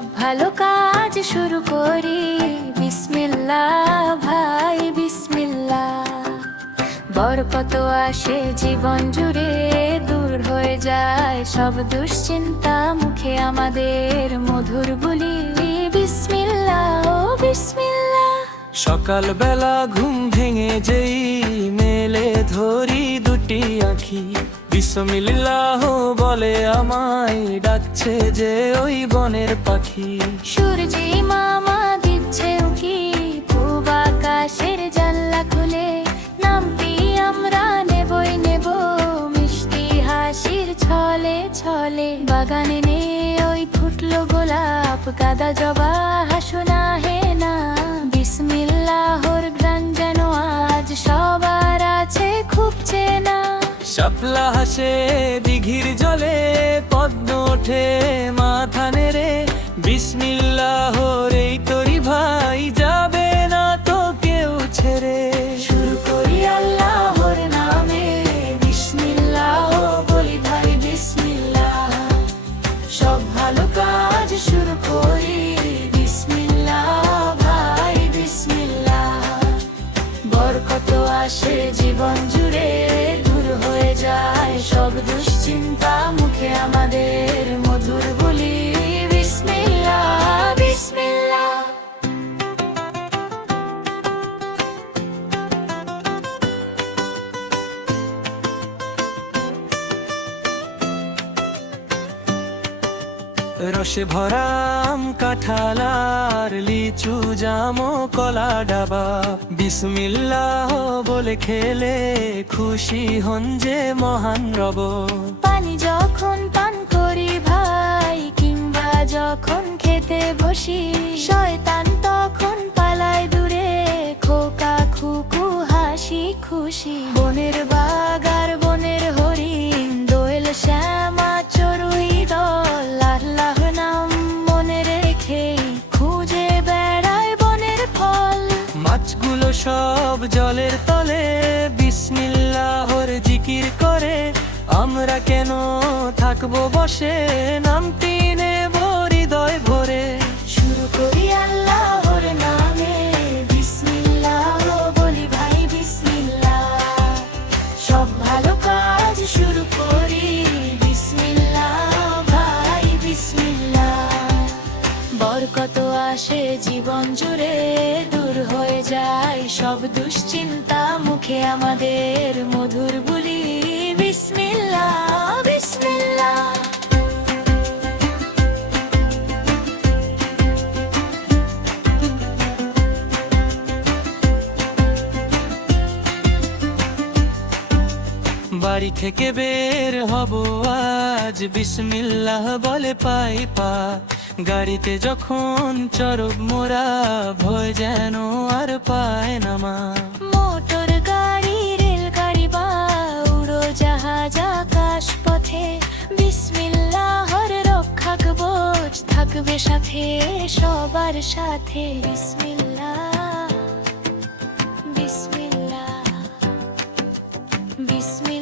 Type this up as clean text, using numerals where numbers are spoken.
সব ভালো কাজ শুরু করি বিসমিল্লাহ, ভাই বিসমিল্লাহ। বরকত আসে জীবন জুড়ে, দূর হয়ে যায় সব দুশ্চিন্তা, মুখে আমাদের মধুর বলি বিসমিল্লাহ, ও বিসমিল্লাহ। সকাল বেলা ঘুম ভেঙে যেই মেলে ধরি দুটি আঁখি, বিসমিল্লাহ বলে আমায় ডাকছে যে ওই বনের পাখি। সূর্যি মামা দিচ্ছে উকি, পূব আকাশের জানলা খুলে, নামটি আমরা নেবই নেব, মিষ্টি হাসির ছলে ছলে। বাগানে নে ওই ফুটলো গোলাপ, গাদা জবা হাসুনা হে না, বিসমিল্লাহর ঘ্রাণ যেন আজ সবার আছে খুব চেনা। শাপলা হাসে দিঘির জলে, পদ্ম ওঠে মাথা নেড়ে, বিসমিল্লাহর এই তরি ভাই যাবে না তো কেউ ছেড়ে। শুরু করি আল্লাহর নামে, বিসমিল্লাহ বলি ভাই বিসমিল্লাহ। সব ভালো কাজ শুরু করি বিসমিল্লাহ, ভাই বিসমিল্লাহ। বরকত আসে জীবন জুড়ে, দূর হয়ে যায় সব দুশ্চিন্তা, মুখে আমাদের মধুর বলি বিসমিল্লাহ, বিসমিল্লাহ। রসে ভরা আম, কাঁঠাল আর লিচু, জাম ও কলা ডাবা, বিসমিল্লাহ বলে খেলে খুশি হন যে মহান রব। পানি যখন পান করি ভাই, কিংবা যখন খেতে বসি, শয়তান তখন পালায় দূরে, খোকা খুকু হাসি খুশি। বনের বাগ আর বনের হরিণ, দোয়েল শ্যামা চড়ুই দল, আল্লাহ নাম মনে রেখে খুঁজে বেড়ায় বনের ফল। মাছগুলো সব জলের তলে বিসমিল্লাহর জিকির করে, আমরা কেন থাকবো বসে, নামটি নেব হৃদয় ভরে। শুরু করি আল্লাহর নামে, বিসমিল্লাহ বলি ভাই বিসমিল্লাহ। সব ভালো কাজ শুরু করি বিসমিল্লাহ, ভাই বিসমিল্লাহ। বরকত আসে জীবন জুড়ে, দূর হয়ে যায় সব দুশ্চিন্তা, মুখে আমাদের মধুর বলি বিসমিল্লাহ, বিসমিল্লাহ। বাড়ি থেকে বের হব আজ, বিসমিল্লাহ বলে পাই পা, গাড়িতে যখন চড়ব মোরা, ভয় যেন আর পায় না মা। মোটর গাড়ি, রেল গাড়ি বা উড়োজাহাজ আকাশ পথে, বিসমিল্লাহর রক্ষা কবচ থাকবে সাথে সবার সাথে। বিসমিল্লাহ, বিসমিল্লাহ, বিসমিল্লাহ।